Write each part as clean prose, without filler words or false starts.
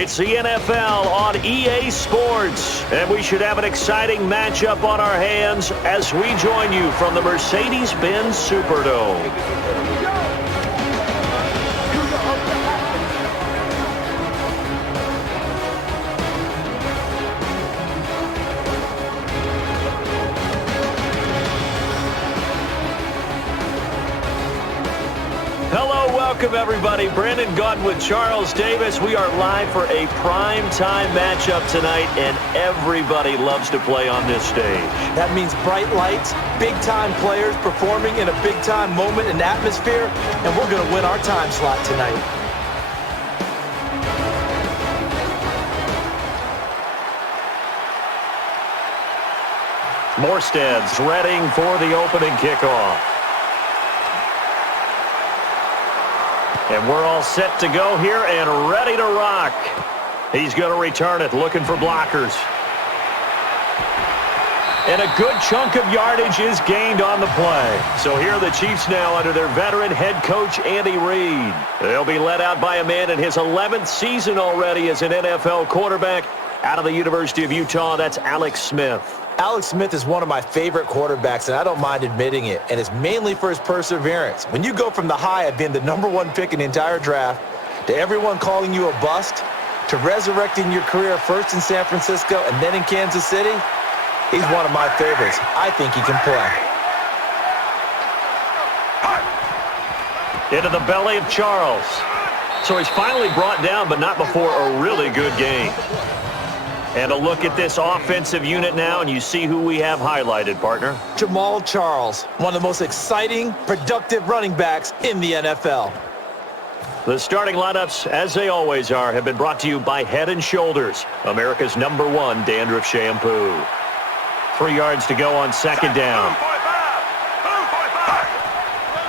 It's the NFL on EA Sports, and we should have an exciting matchup on our hands as we join you from the Mercedes-Benz Superdome. Welcome, everybody. Brandon Gunn with Charles Davis. We are live for a prime-time matchup tonight, and everybody loves to play on this stage. That means bright lights, big-time players performing in a big-time moment and atmosphere, and we're going to win our time slot tonight. Morstead's readying for the opening kickoff. And we're all set to go here and ready to rock. He's going to return it, looking for blockers. And a good chunk of yardage is gained on the play. So here are the Chiefs now under their veteran head coach, Andy Reid. They'll be led out by a man in his 11th season already as an NFL quarterback out of the University of Utah. That's Alex Smith. Alex Smith is one of my favorite quarterbacks, and I don't mind admitting it, and it's mainly for his perseverance. When you go from the high of being the #1 pick in the entire draft to everyone calling you a bust to resurrecting your career first in San Francisco and then in Kansas City, he's one of my favorites. I think he can play. Into the belly of Charles. So he's finally brought down, but not before a really good game. And a look at this offensive unit now, and you see who we have highlighted, partner. Jamaal Charles, one of the most exciting, productive running backs in the NFL. The starting lineups, as they always are, have been brought to you by Head & Shoulders, America's #1 dandruff shampoo. 3 yards to go on second down.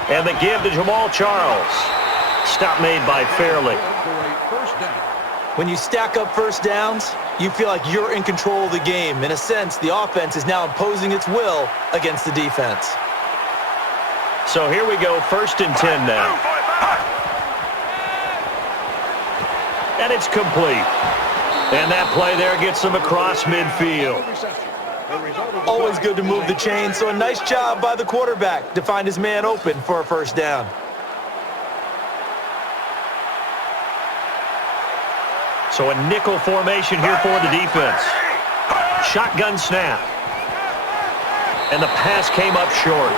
And the give to Jamaal Charles. Stop made by Fairley. When you stack up first downs, you feel like you're in control of the game. In a sense, the offense is now imposing its will against the defense. So here we go, 1st and 10 now. And it's complete. And that play there gets them across midfield. Always good to move the chain, so a nice job by the quarterback to find his man open for a first down. So a nickel formation here for the defense. Shotgun snap. And the pass came up short.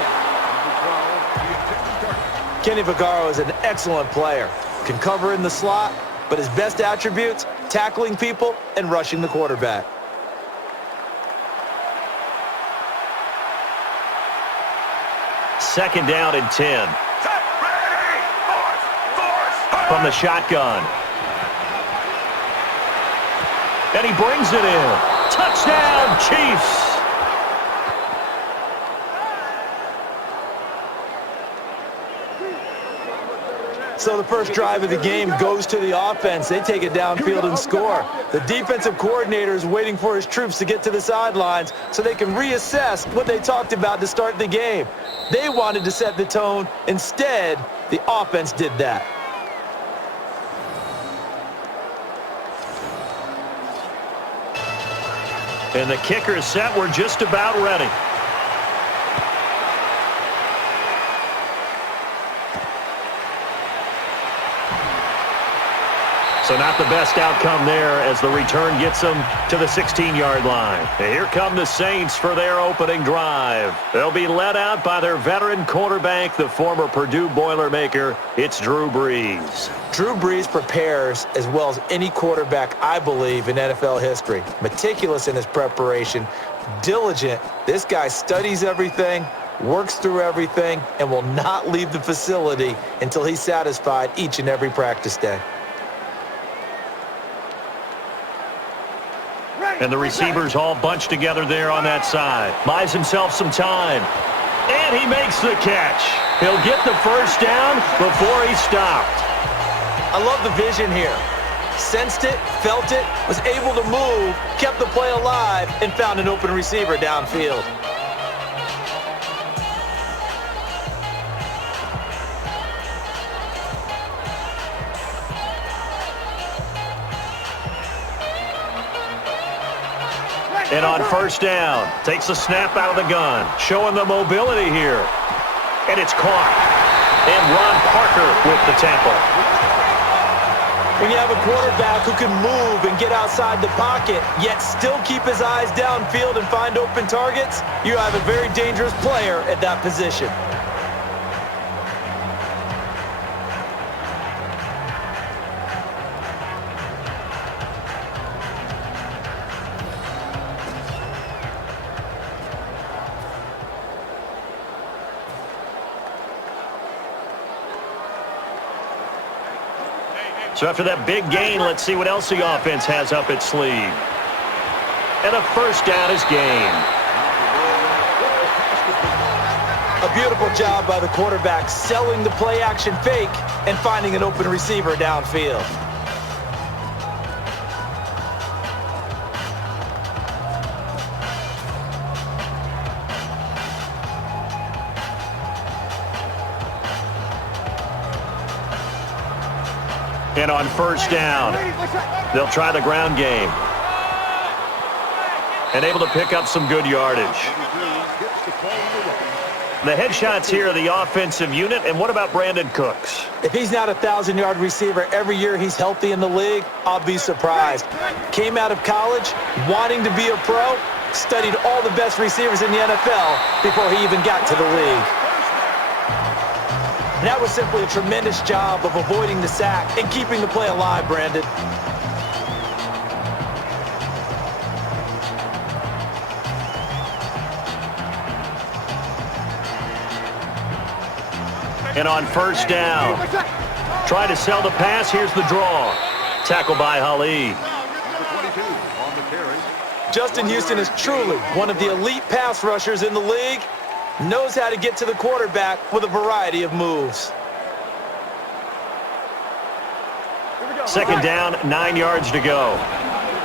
Kenny Vaccaro is an excellent player. Can cover in the slot, but his best attributes, tackling people and rushing the quarterback. Second down and 10. From the shotgun. And he brings it in. Touchdown, Chiefs! So the first drive of the game goes to the offense. They take it downfield and score. The defensive coordinator is waiting for his troops to get to the sidelines so they can reassess what they talked about to start the game. They wanted to set the tone. Instead, the offense did that. And the kicker is set. We're just about ready. So not the best outcome there as the return gets them to the 16-yard line. And here come the Saints for their opening drive. They'll be led out by their veteran quarterback, the former Purdue Boilermaker. It's Drew Brees. Drew Brees prepares as well as any quarterback, I believe, in NFL history. Meticulous in his preparation, diligent. This guy studies everything, works through everything, and will not leave the facility until he's satisfied each and every practice day. And the receivers all bunched together there on that side. Buys himself some time. And he makes the catch. He'll get the first down before he's stopped. I love the vision here. Sensed it, felt it, was able to move, kept the play alive, and found an open receiver downfield. And on first down, takes the snap out of the gun, showing the mobility here. And it's caught. And Ron Parker with the tackle. When you have a quarterback who can move and get outside the pocket, yet still keep his eyes downfield and find open targets, you have a very dangerous player at that position. So after that big gain, let's see what else the offense has up its sleeve. And a first down is gained. A beautiful job by the quarterback selling the play-action fake and finding an open receiver downfield. And on first down, they'll try the ground game. And able to pick up some good yardage. The headshots here are the offensive unit. And what about Brandon Cooks? If he's not a 1,000-yard receiver every year he's healthy in the league, I'll be surprised. Came out of college wanting to be a pro, studied all the best receivers in the NFL before he even got to the league. And that was simply a tremendous job of avoiding the sack and keeping the play alive, Brandon. And on first down, try to sell the pass. Here's the draw. Tackle by Ali. Justin Houston is truly one of the elite pass rushers in the league. Knows how to get to the quarterback with a variety of moves. Second down, 9 yards to go.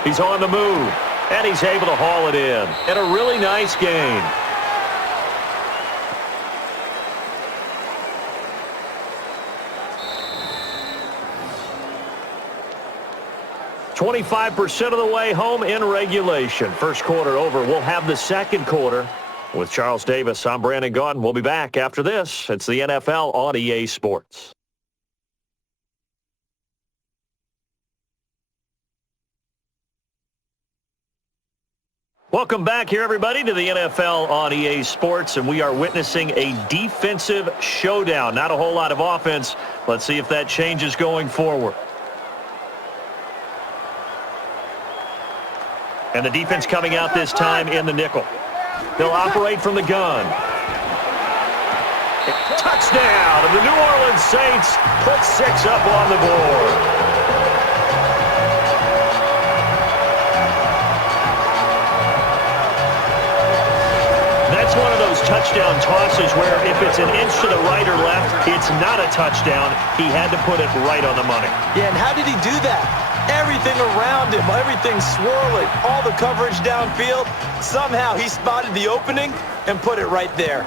He's on the move, and he's able to haul it in. And a really nice gain. "25% of the way home in regulation." First quarter over. We'll have the second quarter. With Charles Davis, I'm Brandon Gaudin. We'll be back after this. It's the NFL on EA Sports. Welcome back here, everybody, to the NFL on EA Sports, and we are witnessing a defensive showdown. Not a whole lot of offense. Let's see if that changes going forward. And the defense coming out this time in the nickel. They'll operate from the gun. Touchdown! And the New Orleans Saints put 6 up on the board. That's one of those touchdown tosses where if it's an inch to the right or left, it's not a touchdown. He had to put it right on the money. Yeah, and how did he do that? Everything around him, everything swirling, all the coverage downfield. Somehow he spotted the opening and put it right there.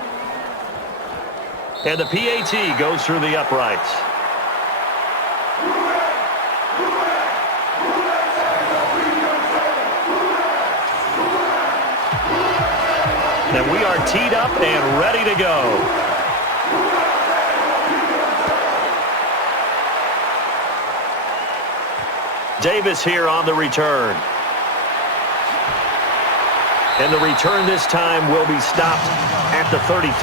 And the PAT goes through the uprights. And we are teed up and ready to go. Davis here on the return. And the return this time will be stopped at the 33.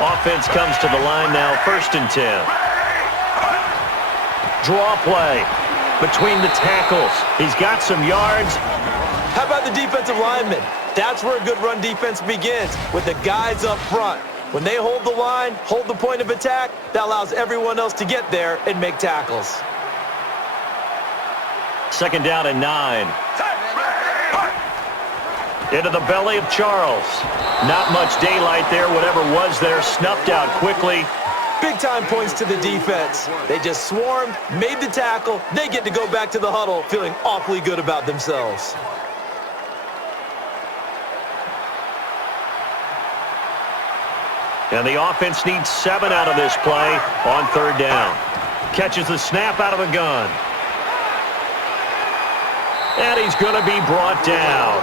Offense comes to the line now, 1st and 10. Draw play between the tackles. He's got some yards. How about the defensive linemen? That's where a good run defense begins, with the guys up front. When they hold the line, hold the point of attack, that allows everyone else to get there and make tackles. 2nd down and 9. Into the belly of Charles. Not much daylight there. Whatever was there snuffed out quickly. Big-time points to the defense. They just swarmed, made the tackle. They get to go back to the huddle feeling awfully good about themselves. And the offense needs 7 out of this play on 3rd down. Catches the snap out of the gun. And he's going to be brought down.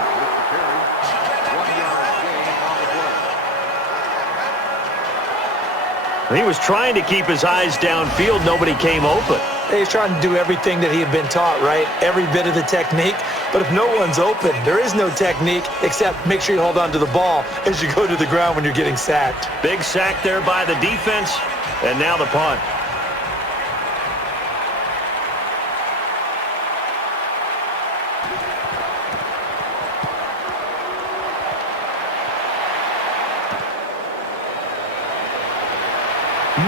He was trying to keep his eyes downfield. Nobody came open. He's trying to do everything that he had been taught, right? Every bit of the technique. But if no one's open, there is no technique except make sure you hold on to the ball as you go to the ground when you're getting sacked. Big sack there by the defense. And now the punt.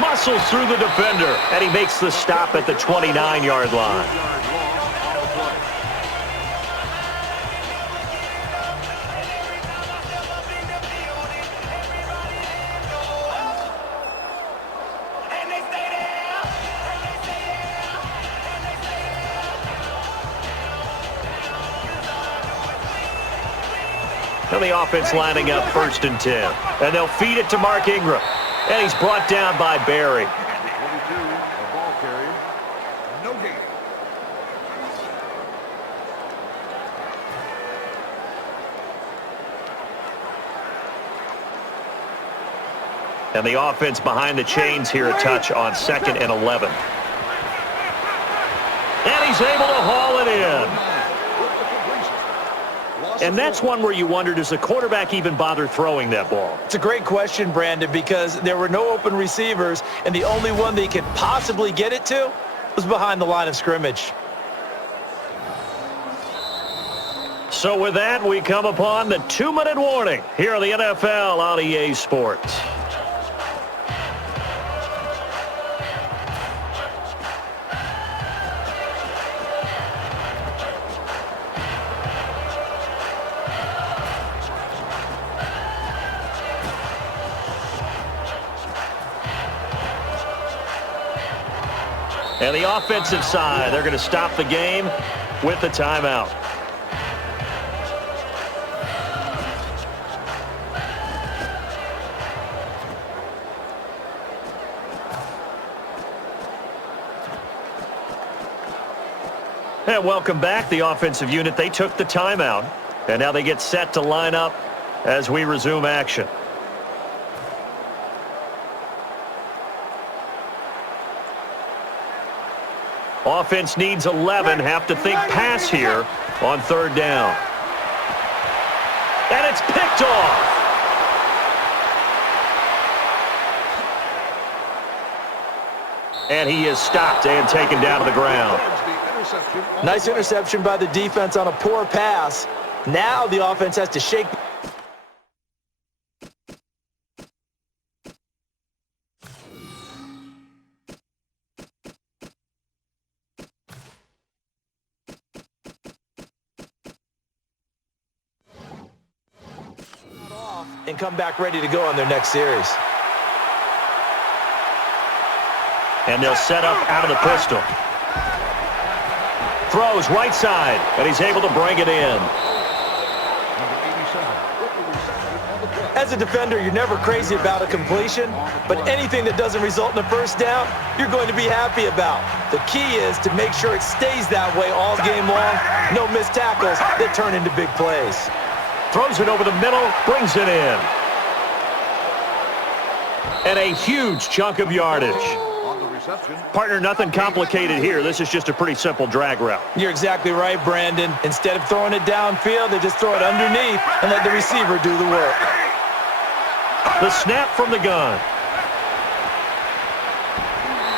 Muscles through the defender, and he makes the stop at the 29-yard line. And the offense lining up 1st and 10. And they'll feed it to Mark Ingram. And he's brought down by Barry. 22, the ball carrier. No gain. And the offense behind the chains here a touch on 2nd and 11. And he's able to haul it in. And that's one where you wonder, does the quarterback even bother throwing that ball? It's a great question, Brandon, because there were no open receivers, and the only one that he could possibly get it to was behind the line of scrimmage. So with that, we come upon the 2-minute warning here on the NFL on EA Sports. And the offensive side, they're going to stop the game with the timeout. And welcome back, the offensive unit. They took the timeout, and now they get set to line up as we resume action. Offense needs 11, have to think pass here on 3rd down. And it's picked off. And he is stopped and taken down to the ground. Nice interception by the defense on a poor pass. Now the offense has to shake. And come back ready to go on their next series. And they'll set up out of the pistol. Throws right side, and he's able to bring it in. As a defender, you're never crazy about a completion, but anything that doesn't result in a first down, you're going to be happy about. The key is to make sure it stays that way all game long. No missed tackles that turn into big plays. Throws it over the middle, brings it in. And a huge chunk of yardage. Partner, nothing complicated here. This is just a pretty simple drag route. You're exactly right, Brandon. Instead of throwing it downfield, they just throw it underneath and let the receiver do the work. The snap from the gun.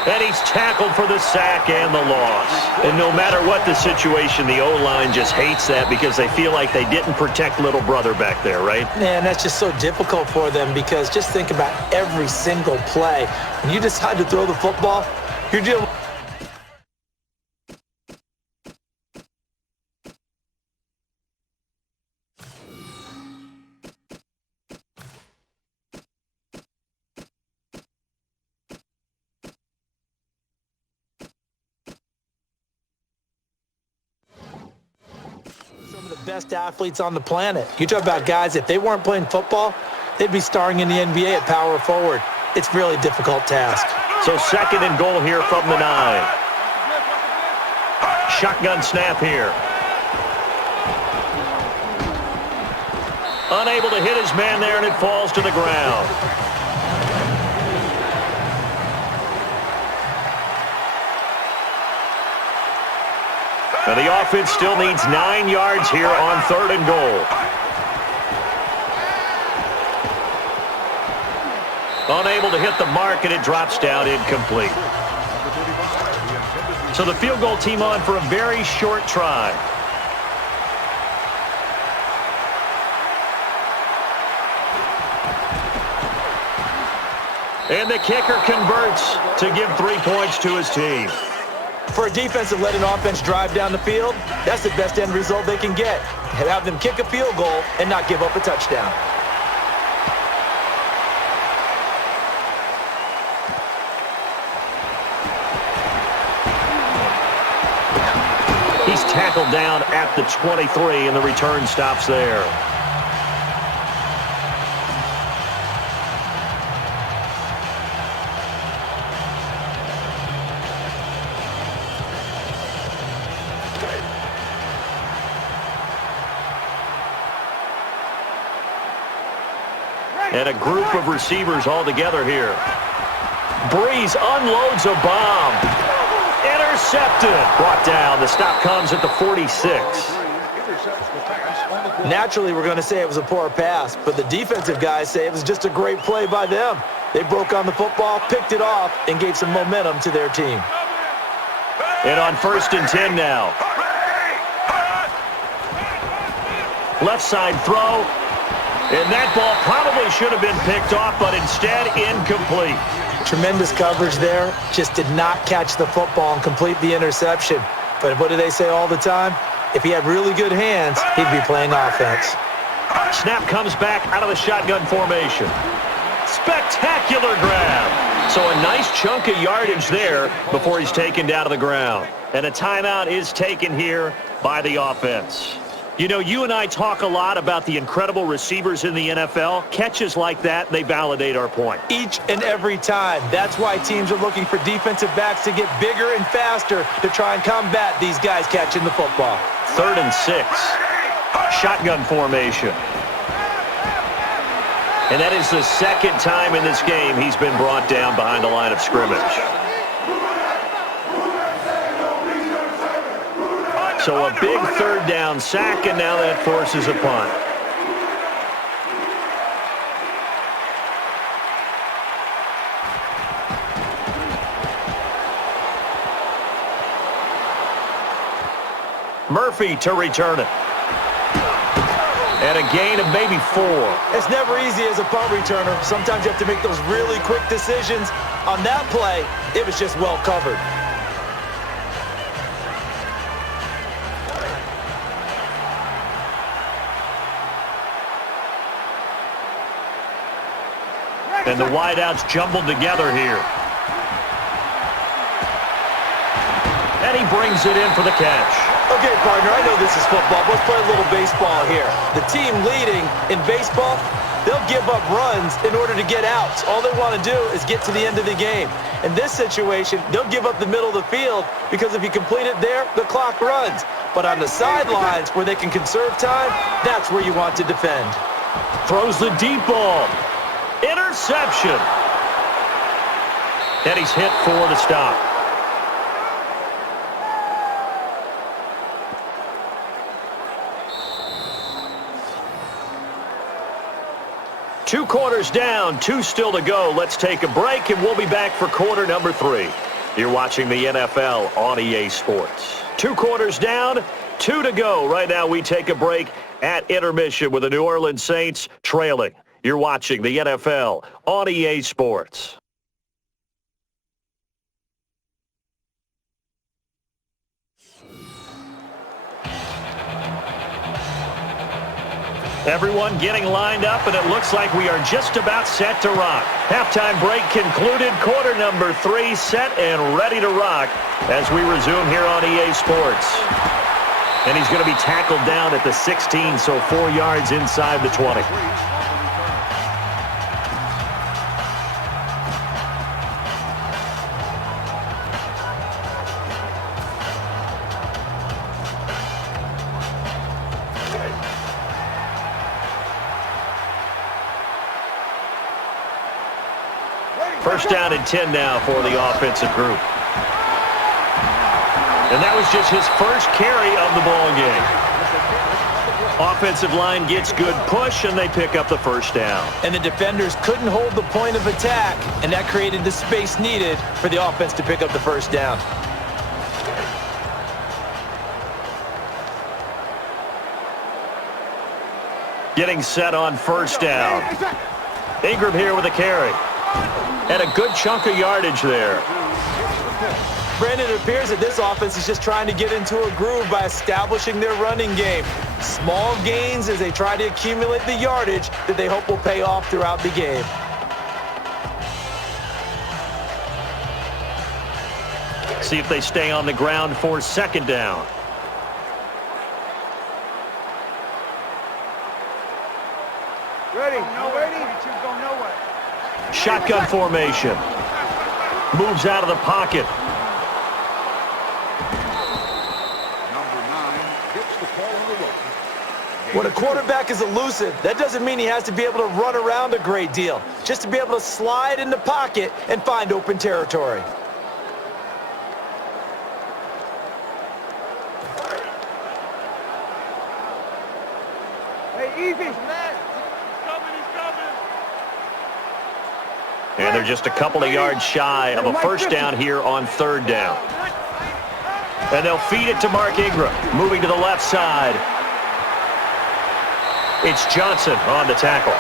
And he's tackled for the sack and the loss. And no matter what the situation, the O-line just hates that because they feel like they didn't protect little brother back there, right? Man, that's just so difficult for them because just think about every single play. When you decide to throw the football, you're dealing. Best athletes on the planet. You talk about guys, if they weren't playing football, they'd be starring in the NBA at power forward. It's a really difficult task. So 2nd and goal here from the 9. Shotgun snap here. Unable to hit his man there, and it falls to the ground. And the offense still needs 9 yards here on 3rd and goal. Unable to hit the mark, and it drops down incomplete. So the field goal team on for a very short try. And the kicker converts to give 3 points to his team. For a defense to let an offense drive down the field, that's the best end result they can get. Have them kick a field goal and not give up a touchdown. He's tackled down at the 23, and the return stops there. And a group of receivers all together here. Breeze unloads a bomb. Intercepted. Brought down. The stop comes at the 46. Naturally, we're going to say it was a poor pass, but the defensive guys say it was just a great play by them. They broke on the football, picked it off, and gave some momentum to their team. And on 1st and 10 now. Left side throw. And that ball probably should have been picked off, but instead incomplete. Tremendous coverage there. Just did not catch the football and complete the interception. But what do they say all the time? If he had really good hands, he'd be playing offense. Snap comes back out of the shotgun formation. Spectacular grab. So a nice chunk of yardage there before he's taken down to the ground. And a timeout is taken here by the offense. You know, you and I talk a lot about the incredible receivers in the NFL. Catches like that, they validate our point. Each and every time. That's why teams are looking for defensive backs to get bigger and faster to try and combat these guys catching the football. 3rd and 6. Shotgun formation. And that is the 2nd time in this game he's been brought down behind the line of scrimmage. So a big 3rd down sack, and now that forces a punt. Murphy to return it. And a gain of maybe 4. It's never easy as a punt returner. Sometimes you have to make those really quick decisions. On that play, it was just well covered. And the wideouts jumbled together here. And he brings it in for the catch. Okay, partner, I know this is football. Let's play a little baseball here. The team leading in baseball, they'll give up runs in order to get outs. All they want to do is get to the end of the game. In this situation, they'll give up the middle of the field because if you complete it there, the clock runs. But on the sidelines where they can conserve time, that's where you want to defend. Throws the deep ball. Interception. And he's hit for the stop. Two quarters down, 2 still to go. Let's take a break, and we'll be back for quarter number 3. You're watching the NFL on EA Sports. 2 quarters down, 2 to go. Right now we take a break at intermission with the New Orleans Saints trailing. You're watching the NFL on EA Sports. Everyone getting lined up, and it looks like we are just about set to rock. Halftime break concluded. Quarter number 3 set and ready to rock as we resume here on EA Sports. And he's going to be tackled down at the 16, so 4 yards inside the 20. First down and 10 now for the offensive group. And that was just his first carry of the ball game. Offensive line gets good push, and they pick up the first down. And the defenders couldn't hold the point of attack, and that created the space needed for the offense to pick up the first down. Getting set on first down. Ingram here with a carry. And a good chunk of yardage there. Brandon, it appears that this offense is just trying to get into a groove by establishing their running game. Small gains as they try to accumulate the yardage that they hope will pay off throughout the game. See if they stay on the ground for second down. Ready. No ready. Go nowhere. Shotgun formation. Moves out of the pocket. Number 9 gets the call on the run. When a quarterback is elusive, that doesn't mean he has to be able to run around a great deal. Just to be able to slide in the pocket and find open territory. Hey, easy. And they're just a couple of yards shy of a first down here on third down. And they'll feed it to Mark Ingram. Moving to the left side. It's Johnson on the tackle.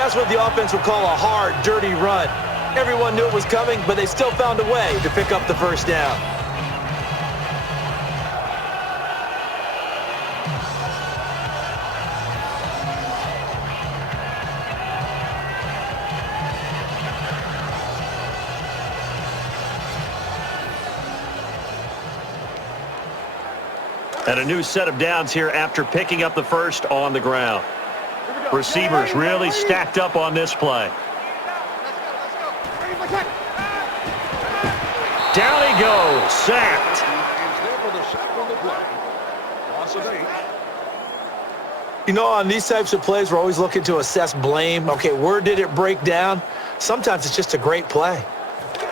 That's what the offense would call a hard, dirty run. Everyone knew it was coming, but they still found a way to pick up the first down. And a new set of downs here after picking up the first on the ground. Receivers really stacked up on this play. Down he goes, sacked. You know, on these types of plays, we're always looking to assess blame. Okay, where did it break down? Sometimes it's just a great play.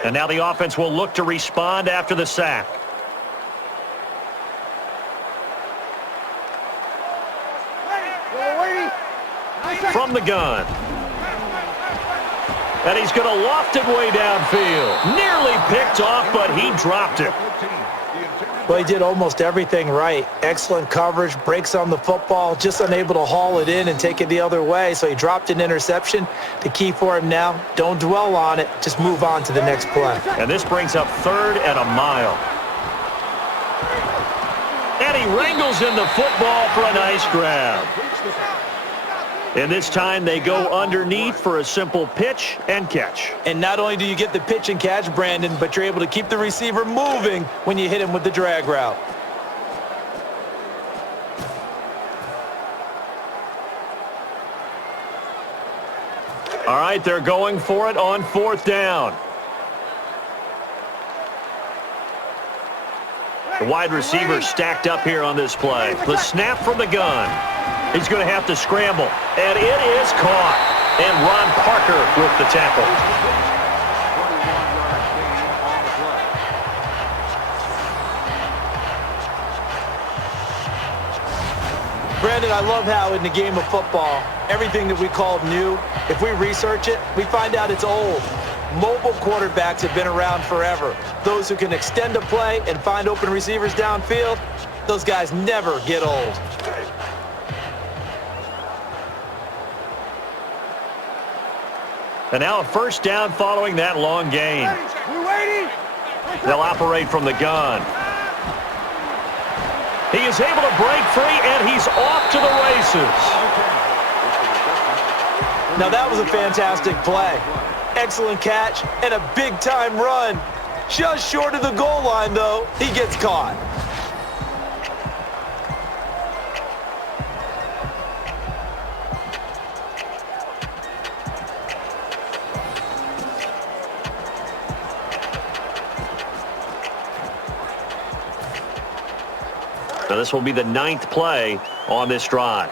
And now the offense will look to respond after the sack. From the gun. And he's going to loft it way downfield. Nearly picked off, but he dropped it. Well, he did almost everything right. Excellent coverage, breaks on the football, just unable to haul it in and take it the other way. So he dropped an interception. The key for him now, don't dwell on it. Just move on to the next play. And this brings up third and a mile. And he wrangles in the football for a nice grab. And this time they go underneath for a simple pitch and catch. And not only do you get the pitch and catch, Brandon, but you're able to keep the receiver moving when you hit him with the drag route. All right, they're going for it on fourth down. The wide receiver stacked up here on this play. The snap from the gun. He's going to have to scramble. And it is caught. And Ron Parker with the tackle. Brandon, I love how in the game of football, everything that we called new, if we research it, we find out it's old. Mobile quarterbacks have been around forever. Those who can extend a play and find open receivers downfield, those guys never get old. And now a first down following that long gain. We're waiting. They'll operate from the gun. He is able to break free, and he's off to the races. Now that was a fantastic play. Excellent catch and a big-time run. Just short of the goal line, though. He gets caught. Now this will be the 9th play on this drive.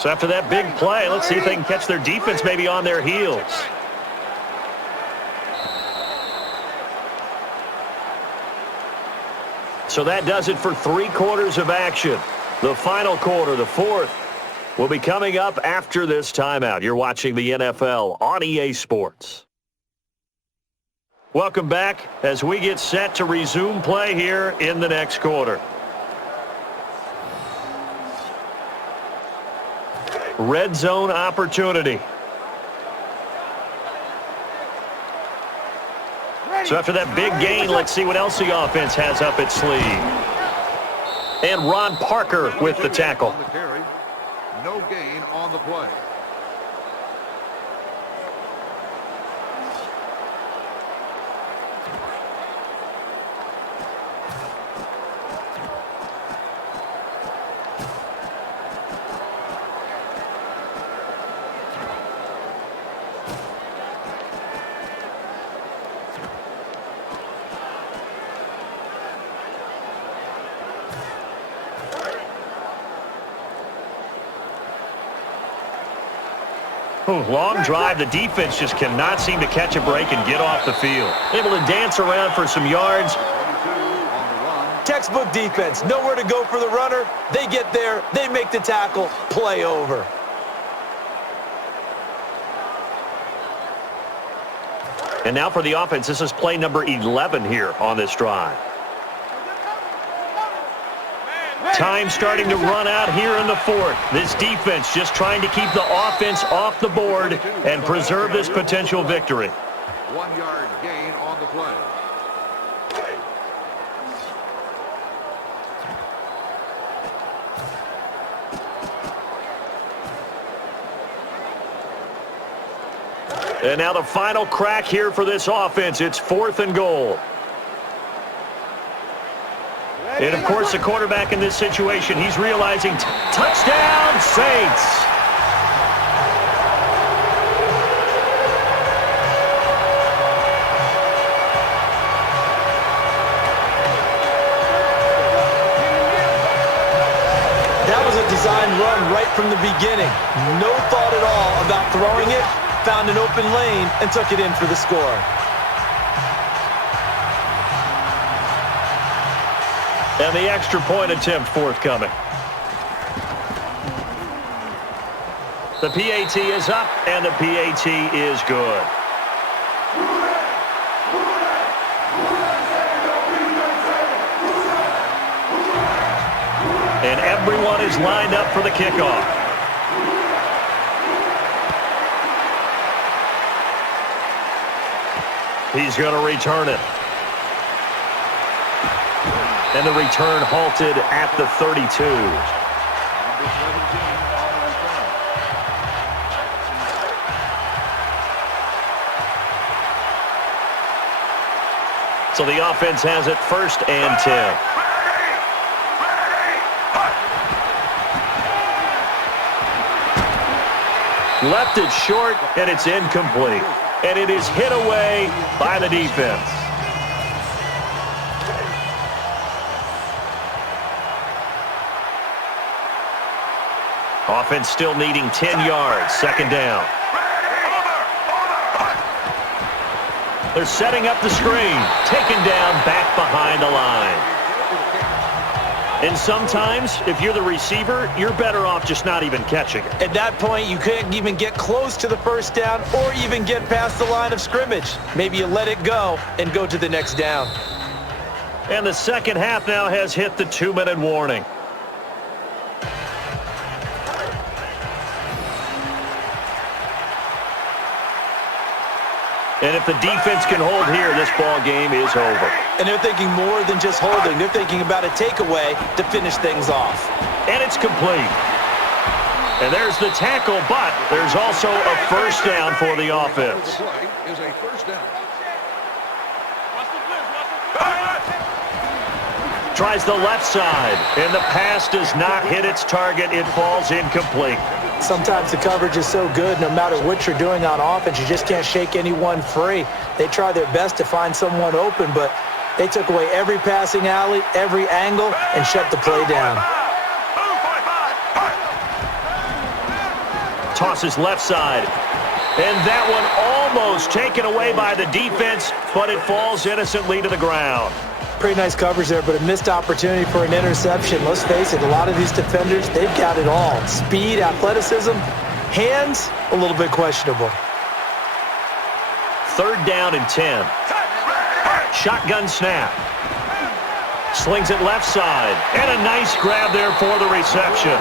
So after that big play, let's see if they can catch their defense maybe on their heels. So that does it for 3 quarters of action. The final quarter, the fourth, will be coming up after this timeout. You're watching the NFL on EA Sports. Welcome back as we get set to resume play here in the next quarter. Red zone opportunity. So after that big gain, let's see what else the offense has up its sleeve. And Ron Parker with the tackle. No gain on the play. Long drive. The defense just cannot seem to catch a break and get off the field. Able to dance around for some yards. Textbook defense. Nowhere to go for the runner. They get there. They make the tackle. Play over. And now for the offense. This is play number 11 here on this drive. Time starting to run out here in the fourth. This defense just trying to keep the offense off the board and preserve this potential victory. 1 yard gain on the play. And now the final crack here for this offense. It's 4th and goal. And, of course, the quarterback in this situation, he's realizing touchdown, Saints. That was a designed run right from the beginning. No thought at all about throwing it, found an open lane, and took it in for the score. And the extra point attempt forthcoming. The PAT is up, and the PAT is good. And everyone is lined up for the kickoff. He's going to return it. And the return halted at the 32. So the offense has it 1st and 10. Left it short, and it's incomplete. And it is hit away by the defense. Offense still needing 10 yards. 2nd down. They're setting up the screen. Taken down back behind the line. And sometimes, if you're the receiver, you're better off just not even catching it. At that point, you can't even get close to the 1st down or even get past the line of scrimmage. Maybe you let it go and go to the next down. And the second half now has hit the 2-minute warning. And if the defense can hold here, this ball game is over. And they're thinking more than just holding. They're thinking about a takeaway to finish things off. And it's complete. And there's the tackle, but there's also a 1st down for the offense. Is a 1st down. Tries the left side, and the pass does not hit its target. It falls incomplete. Sometimes the coverage is so good, no matter what you're doing on offense, you just can't shake anyone free. They try their best to find someone open, but they took away every passing alley, every angle, and shut the play down. Tosses left side. And that one almost taken away by the defense, but it falls innocently to the ground. Pretty nice coverage there, but a missed opportunity for an interception. Let's face it, a lot of these defenders, they've got it all. Speed, athleticism, hands, a little bit questionable. 3rd down and 10. Shotgun snap. Slings it left side. And a nice grab there for the reception.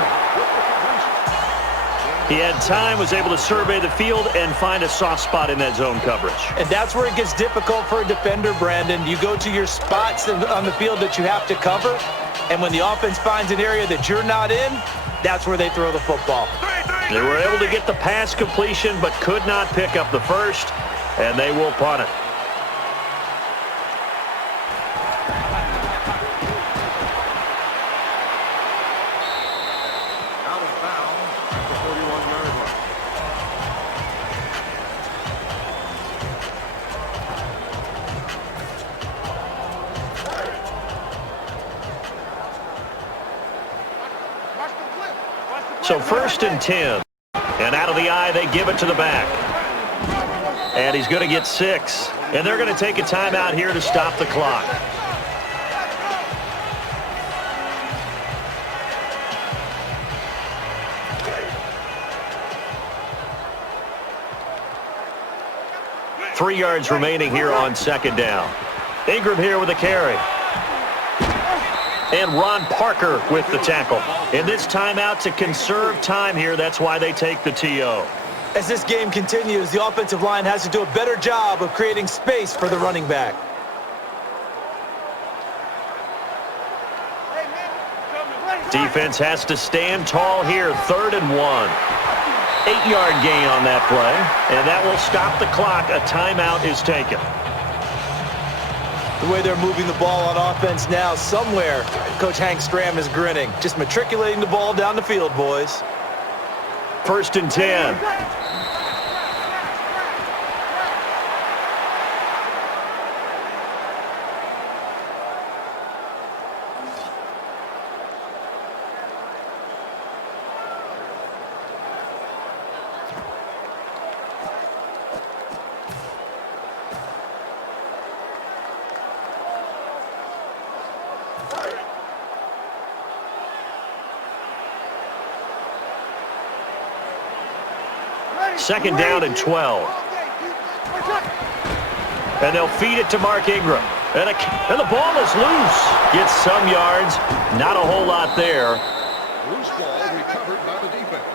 He had time, was able to survey the field and find a soft spot in that zone coverage. And that's where it gets difficult for a defender, Brandon. You go to your spots on the field that you have to cover, and when the offense finds an area that you're not in, that's where they throw the football. They were able to get the pass completion, but could not pick up the first, and they will punt it. Out of bounds at the 41-yard line. So 1st and 10. And out of the eye, they give it to the back. And he's going to get 6. And they're going to take a timeout here to stop the clock. Three yards remaining here on 2nd down. Ingram here with a carry. And Ron Parker with the tackle. In this timeout to conserve time here, that's why they take the TO. As this game continues, the offensive line has to do a better job of creating space for the running back. Defense has to stand tall here. 3rd and 1. 8-yard gain on that play. And that will stop the clock. A timeout is taken. The way they're moving the ball on offense now, somewhere, Coach Hank Stram is grinning. Just matriculating the ball down the field, boys. 1st and 10. Second down and 12. And they'll feed it to Mark Ingram. And the ball is loose. Gets some yards. Not a whole lot there. Loose ball recovered by the defense.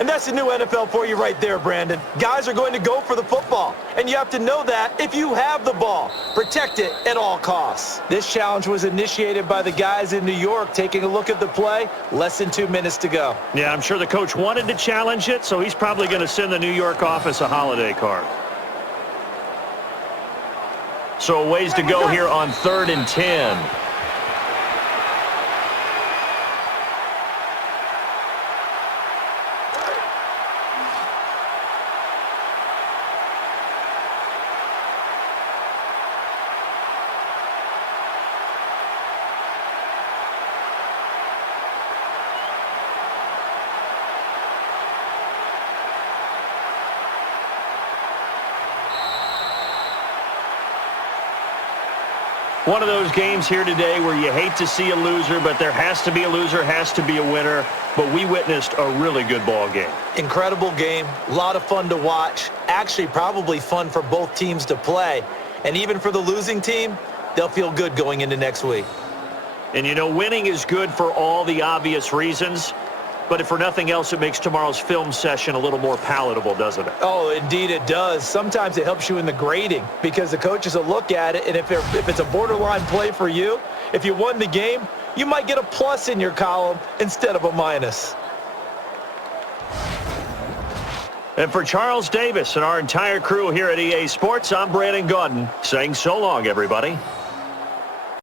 And that's the new NFL for you right there, Brandon. Guys are going to go for the football. And you have to know that if you have the ball, protect it at all costs. This challenge was initiated by the guys in New York. Taking a look at the play, less than 2 minutes to go. Yeah, I'm sure the coach wanted to challenge it, so he's probably going to send the New York office a holiday card. So a ways to go here on 3rd and 10. One of those games here today where you hate to see a loser, but there has to be a loser, has to be a winner. But we witnessed a really good ball game. Incredible game. A lot of fun to watch. Actually, probably fun for both teams to play. And even for the losing team, they'll feel good going into next week. And, you know, winning is good for all the obvious reasons. But if for nothing else, it makes tomorrow's film session a little more palatable, doesn't it? Oh, indeed it does. Sometimes it helps you in the grading because the coaches will look at it, and if it's a borderline play for you, if you won the game, you might get a plus in your column instead of a minus. And for Charles Davis and our entire crew here at EA Sports, I'm Brandon Gaudin saying so long, everybody.